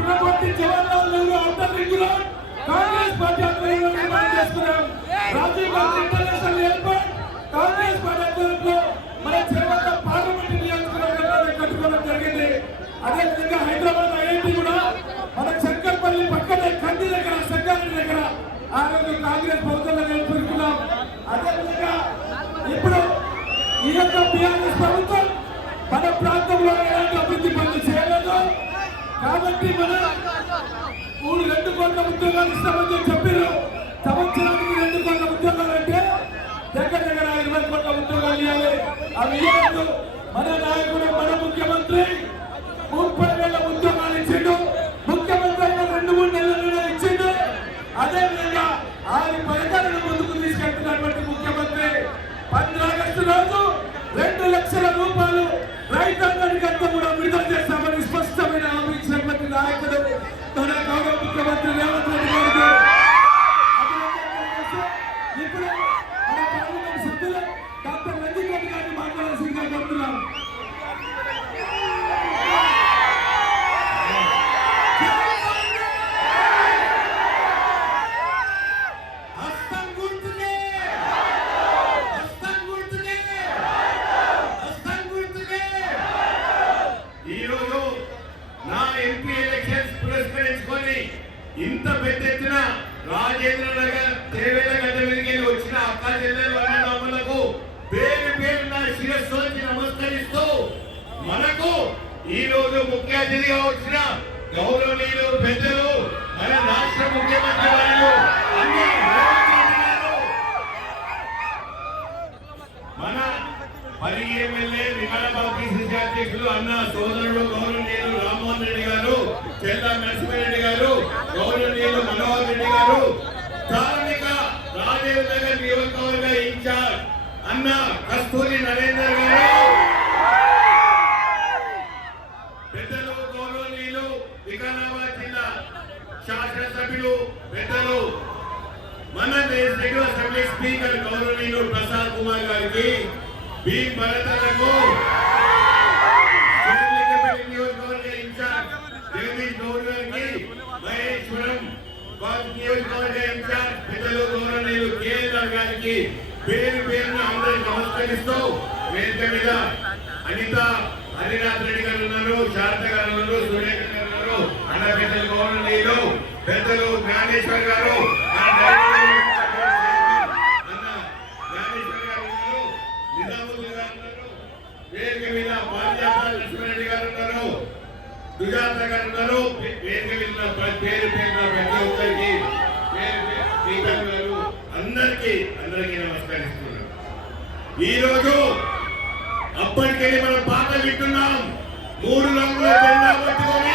ఉన్నటువంటి Jawaharlal Nehru outer Congress party ఆధ్వర్యంలో నిర్మాణం చేసుకున్నాం. Rajiv Gandhi international airport Congress party ఆధ్వర్యంలో మన చేవల్ల పార్లమెంట్ నియోజకవర్గంలో కట్టుకోవడం జరిగింది. అదేవిధంగా హైదరాబాద్ ఐఐటి కూడా మన శంకర్పల్లి పక్కనే కంది దగ్గర సంగారెడ్డి దగ్గర ఆ రోజు కాంగ్రెస్ నేర్చుకున్నాం అదేవిధంగా ఇప్పుడు ఈ యొక్క ప్రభుత్వం మన ప్రాంతంలో ఎలాంటి అభివృద్ధి పనులు చేయలేదు కాబట్టి మన మూడు రెండు కోట్ల ఉద్యోగాలు ఇస్తామని చెప్పారు సంవత్సరానికి రెండు కోట్ల ఉద్యోగాలు అంటే దగ్గర దగ్గర ఇరవై కోట్ల ఉద్యోగాలు ఇవ్వాలి. అవి ఇవ్వలేదు మన నాయకుడు మన ముఖ్యమంత్రి ముప్పై వేల ఉద్యోగాలు ఇచ్చిండు. ముఖ్యమంత్రి అయిన రెండు మూడు నెలలు ఇచ్చిండు. అదే విధంగా ఆరు పథకాలను ముందుకు తీసుకెళ్తున్నటువంటి ముఖ్యమంత్రి పంద్రాగస్టు రోజు రెండు లక్షల రూపాయలు రైతాంగానికి అంతా కూడా విడుదల చేస్తామని స్పష్టమైన హామీ ఇచ్చినటువంటి నాయకుడు మన గౌరవ ముఖ్యమంత్రి రేవంత్ రెడ్డి గారికి. పురస్కరించుకొని ఇంత పెద్ద ఎత్తున రాజేంద్ర నగర్ దేవేంద్ర గడ్డ మీదకి వచ్చిన అక్క చెల్లెలు అన్నదమ్ములకు పేరు పేరు నా శిరస్సు నమస్కరిస్తూ మనకు ఈ రోజు ముఖ్య అతిథిగా వచ్చిన గౌరవనీయులు పెద్దలు మన రాష్ట్ర ముఖ్యమంత్రి వారు అన్ని రేవంత్ రెడ్డి గారు మన పరి ఎమ్మెల్యే విమానబాబు పిసిసి అధ్యక్షులు అన్న సోదరుడు గౌరవనీయులు రామ్మోహన్ రెడ్డి గారు చెల్లా నరసింహారెడ్డి గారు గౌరవనీయులు మనోహర్ రెడ్డి గారు ధార్మిక రాజేంద్ర నగర్ నియోజకవర్గ ఇన్ఛార్జ్ అన్న కస్తూరి నరేందర్ గారు. పెద్దలు గౌరవనీయులు వికారాబాద్ జిల్లా శాసనసభ్యులు పెద్దలు మన లెజిస్లేటివ్ అసెంబ్లీ స్పీకర్ గౌరవనీయులు ప్రసాద్ కుమార్ గారికి బి భరతలకు శ్రీలింగపల్లి నియోజకవర్గ ఇన్ఛార్జ్ జగదీష్ గౌడ్ గారికి మహేశ్వరం కాజ్ నియోజకవర్గ ఇన్ఛార్జ్ పెద్దలు గౌరవనీయులు కేఎల్ఆర్ గారికి పేరు పేరున అందరికి నమస్కరిస్తూ వేదిక మీద అనిత హరినాథ్ రెడ్డి గారు ఉన్నారు శారద గారు ఉన్నారు సురేఖ గారు ఉన్నారు. అన్న పెద్దలు గౌరవనీయులు పెద్దలు జ్ఞానేశ్వర్ గారు. నా గారు మీద గారు సుజాత గారు ఉన్నారు. వేదిక మీద పేరు ప్రతి ఒక్కరికి అందరికీ అందరికీ నమస్కరిస్తున్నాను. ఈ అప్పటికే మనం పాట వింటున్నాం. మూడు రంగుల జెండా పట్టుకొని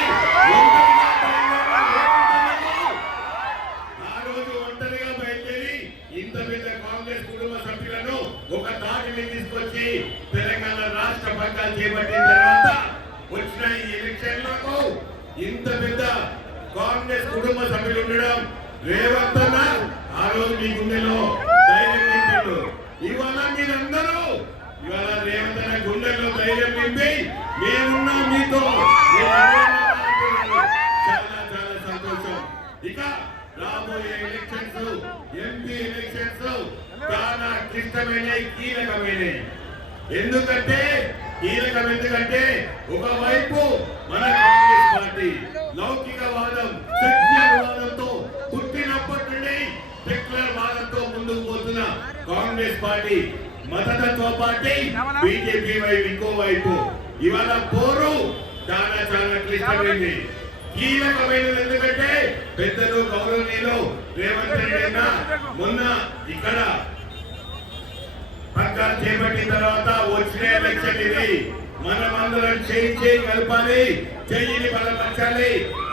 ఆ రోజు ఒంటరిగా బయలుదేరి ఇంత పెద్ద కాంగ్రెస్ కుటుంబ సభ్యులను ఒక తాటి తీసుకొచ్చి తెలంగాణ రాష్ట్ర పగ్గాలు చేపట్టిన తర్వాత వచ్చిన ఈ ఎలక్షన్లకు ఇంత పెద్ద కాంగ్రెస్ కుటుంబ సభ్యులు ఉండడం రేవంత్ అన్న ఆ రోజు మీ గుండెలో ధైర్యం ఇవాళ మీరందరూ ఇవాళ రేవంత్ అన్న గుండెల్లో ధైర్యం నింపి మీతో. చాలా చాలా సంతోషం. ఇక రాబోయే ఎలక్షన్స్ ఎంపీ ఎలక్షన్స్ చాలా క్లిష్టమైన కీలకమైన ఎందుకంటే కీలకం ఎందుకంటే ఒకవైపు మన పార్టీ బీజేపీ వైపు ఇంకో వైపు. ఇవాళ పోరు చాలా చాలా క్లిష్టమైంది. కీలకమైనది ఎందుకంటే పెద్దలు గౌరవనీయులు రేవంత్ రెడ్డి మొన్న ఇక్కడ పగ్గాలు చేపట్టిన తర్వాత వచ్చిన ఎలక్షన్ ఇది. మనమందరం చేయి చేయి కలపాలి చెయ్యిని బలపరచాలి.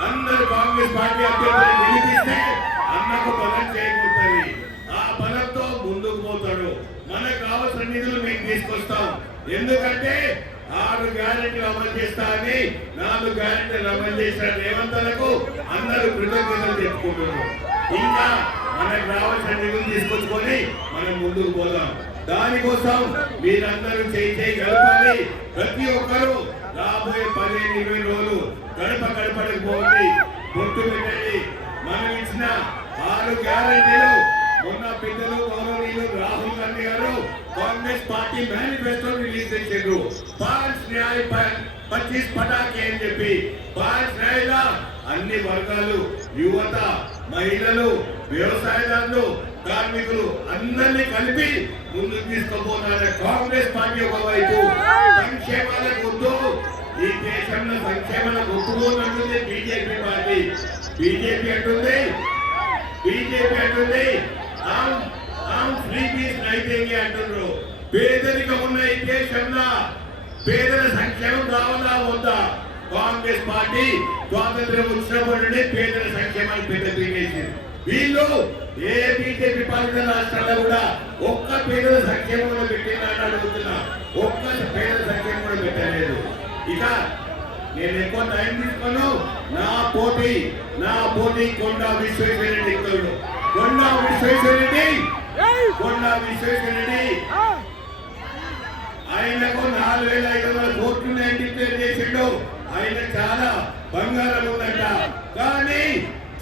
అందరూ కాంగ్రెస్ పార్టీ అభ్యర్థులు గెలిపిస్తే అన్నకు బలం చేకూరుతుంది ఆ బలంతో ముందుకు పోతాడు మనకు కావాల్సిన నిధులు మేము తీసుకొస్తాం ఎందుకంటే ఆరు గ్యారెంటీలు అమలు చేస్తా అని నాలుగు గ్యారెంటీలు అమలు చేసిన రేవంతలకు అందరూ కృతజ్ఞతలు చెప్పుకుంటున్నారు ఇంకా మనకు రావాల్సిన నిధులు తీసుకొచ్చుకొని మనం ముందుకు పోదాం. దానికోసం మీరందరూ చేయి చేయి కలపాలి. ప్రతి ఒక్కరూ రాబోయే పదిహేను ఇరవై రోజులు గడప గడపడికి పోండి. పెట్టండి. మనం ఇచ్చిన ఆరు గ్యారెంటీలు ఉన్న పెద్దలు గౌరవనీయులు Rahul Congress party manifesto release చేసిండ్రు. పాంచ్ న్యాయ్ పచ్చీస్ పటాకే అని చెప్పి. పాంచ్ న్యాయగా అన్ని వర్గాలు యువత మహిళలు వ్యవసాయదారులు కార్మికులు అందరినీ కలిపి ముందుకు తీసుకుపోతున్న కాంగ్రెస్ పార్టీ ఒకవైపు. సంక్షేమాల గుర్తు ఈ దేశంలో సంక్షేమాల గుర్తుకోనంటుంది బీజేపీ పార్టీ. బీజేపీ అంటుంది. బీజేపీ అంటుంది. ఆమ్ ఫ్రీ పీస్ నైతేంగి అంటున్నారు పేదరికం ఉన్న ఈ దేశంలో పేదల సంక్షేమం రావాలా వద్దా? కాంగ్రెస్ పార్టీ స్వాతంత్రం వచ్చినప్పటి నుండి పేదల సంక్షేమాన్ని పెద్ద తీసేసింది వీళ్ళు ఏ బీజేపీ పాలిత రాష్ట్రాల్లో కూడా ఒక్క పేదల సంక్షేమంలో పెట్టిందని అడుగుతున్నా ఒక్క పేదల సంక్షేమం కూడా పెట్టలేదు. ఇక నేను ఎక్కువ టైం తీసుకోను. నా పోటీ నా పోటీ కొండా విశ్వేశ్వరరెడ్డి ఇస్తాడు కొండా విశ్వేశ్వరరెడ్డి కొండా విశ్వేశ్వరరెడ్డి ఆయనకు నాలుగు వేల ఐదు వందల కోట్లు నేను డిక్లేర్ చేసిండు. ఆయన చాలా బంగారం ఉందంట. కానీ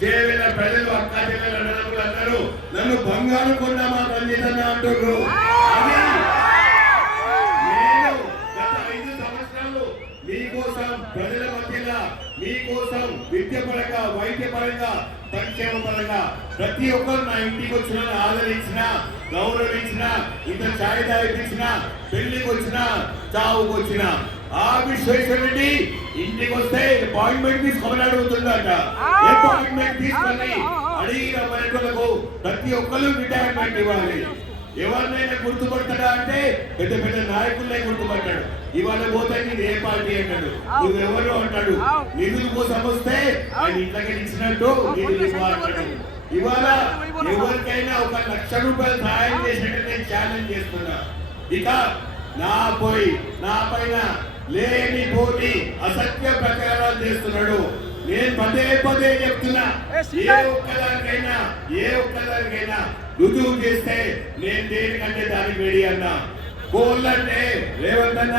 చేవేల ప్రజలు అక్క చెల్లెల అందరూ నన్ను బంగారు కొండ మా రంజితన్న అంటున్నారు నేను గత ఐదు సంవత్సరాలు మీకోసం ప్రజల మధ్యలో మీకోసం విద్య పరంగా వైద్య పరంగా సంక్షేమ పరంగా ప్రతి ఒక్కరు నా ఇంటికి వచ్చిన ఆదరించిన గౌరవించిన ఇంత ఛాయ్ తాగిపించిన పెళ్ళికి వచ్చిన చావుకు వచ్చిన ఆ విశ్వేశ్వరరెడ్డి ఇంటికి వస్తే అపాయింట్మెంట్ తీసుకోమని అడుగుతుండట అపాయింట్మెంట్ తీసుకొని అడిగిన మనుషులకు ప్రతి ఒక్కరు రిటైర్మెంట్ ఇవ్వాలి. ఎవరినైనా గుర్తుపడతాడా అంటే పెద్ద పెద్ద నాయకులనే గుర్తుపట్టాడు ఇవాళ పోతే నీది ఏ పార్టీ అంటాడు? నువ్వెవరు అంటాడు? నిధుల కోసం వస్తే ఆయన ఇంట్లోకి ఇచ్చినట్టు నిధులు ఇవ్వాలంటాడు. ఇవాళ ఎవరికైనా ఒక లక్ష రూపాయలు సహాయం చేసినట్టు నేను ఛాలెంజ్ చేస్తున్నా. ఇక నా పోయి నా పైన లేని పోటీ అసత్య ప్రచారాలు చేస్తున్నాడు. నేను పదే పదే చెప్తున్నా ఏ ఒక్కదానికైనా ఏ ఒక్కదానికైనా రుజువు చేస్తే నేను దేనికంటే దానికి రెడీ అన్నా? కోళ్ళంటే రేవంత్ అన్న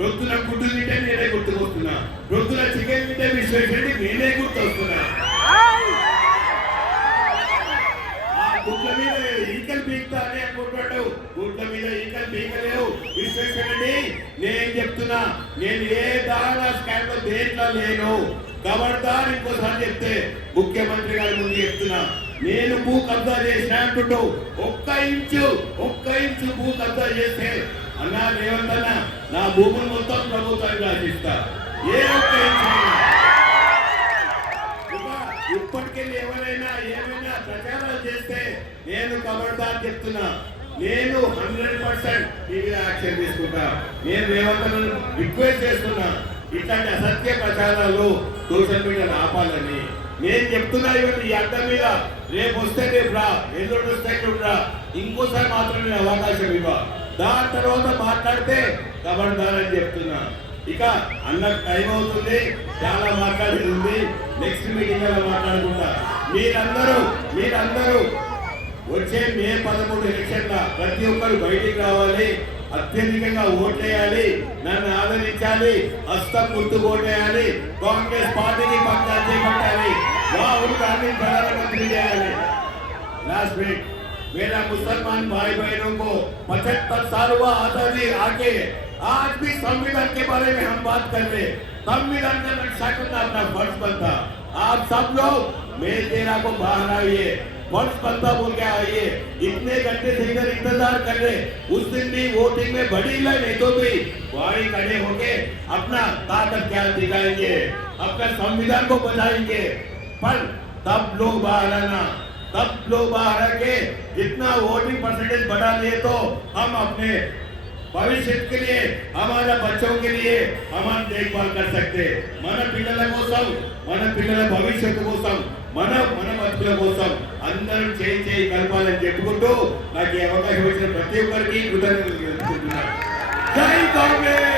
రొత్తుల గుడ్డు తింటే నేనే గుర్తుకొస్తున్నా. రొత్తుల చికెన్ తింటే విశ్లేషణ నేనే గుర్తొస్తున్నా. గుట్ల మీద ఈకలు పీకుతానే అనుకుంటాడు గుట్ల మీద ఈకలు పీకలేవు. విశ్వేశ్వరండి నేను చెప్తున్నా నేను ఏ దారుణ స్కామ్లో దేంట్లో లేను. గవర్నర్ ఇంకోసారి చెప్తే ముఖ్యమంత్రి గారి ముందు చెప్తున్నా నేను భూ కబ్జా చేసిన అంటుంటూ ఒక్క ఇంచు ఒక్క ఇంచు భూ కబ్జా చేస్తే అన్నా రేవంత్ అన్న నా భూములు మొత్తం ప్రభుత్వానికి రాసిస్తా. ఏ ఒక్క ఇంచు అయినా. ఇప్పటికెళ్ళి ఎవరైనా ఏమైనా ప్రచారాలు చేస్తే నేను ఖబర్దార్ చెప్తున్నా. నేను హండ్రెడ్ పర్సెంట్ మీ మీద యాక్షన్ తీసుకుంటా. నేను రేవంత్ రిక్వెస్ట్ చేస్తున్నా. ఇట్లాంటి అసత్య ప్రచారాలు సోషల్ మీడియా ఆపాలని. నేను చెప్తున్నా ఇవన్నీ ఈ మీద. రేపు వస్తే రేపు రా. ఎల్లుండి వస్తే రా. ఇంకోసారి మాత్రం నేను అవకాశం ఇవ్వ. దాని తర్వాత మాట్లాడితే ఖబర్దార్ అని చెప్తున్నా. ఇక అన్నకు టైం అవుతుంది. చాలా మాట్లాడేది ఉంది. నెక్స్ట్ మీటింగ్ లో మాట్లాడుకుంటా మీరందరూ మీరందరూ వచ్చే మే పదమూడు ఎలక్షన్ల ప్రతి ఒక్కరు బయటికి రావాలి అత్యధికంగా ఓట్లేయాలి నన్ను ఆదరించాలి హస్తం గుర్తు ఓటేయాలి కాంగ్రెస్ పార్టీని పక్కన చేపట్టాలి రాహుల్ గాంధీ ప్రధానమంత్రి చేయాలి लास्ट मिनट मेरा मुसलमान भाई बहनों को पचहत्तर साल हुआ आजादी आके आज भी संविधान के बारे में हम बात कर रहे हैं। संविधान का रक्षा करना अपना फ़र्ज़ बनता। आप सब लोग मेरे तेरा को बाहर आइए। फ़र्ज़ बनता बोल के आइए। इतने घंटे से इधर इंतज़ार कर रहे। उस दिन भी वोटिंग में बड़ी लाइन नहीं तो भी वही खड़े होके अपना ताकत क्या दिखाएँगे, अपना संविधान को बचाएँगे पर तब लोग बाहर आना, तब लोग बाहर आके जितना वोटिंग परसेंटेज बढ़ा लिए तो हम अपने भविष्य के लिए हमारे बच्चों के लिए हम देखभाल कर सकते మన పిల్లల కోసం మన పిల్లల భవిష్యత్తు కోసం మన మన బతుకుల కోసం అందరూ చేయి చేయి కలపాలని చెప్పుకుంటూ నాకు ఈ అవకాశం వచ్చిన ప్రతి ఒక్కరికి కృతజ్ఞతలు తెలుపుకుంటున్నాను జై కాంగ్రెస్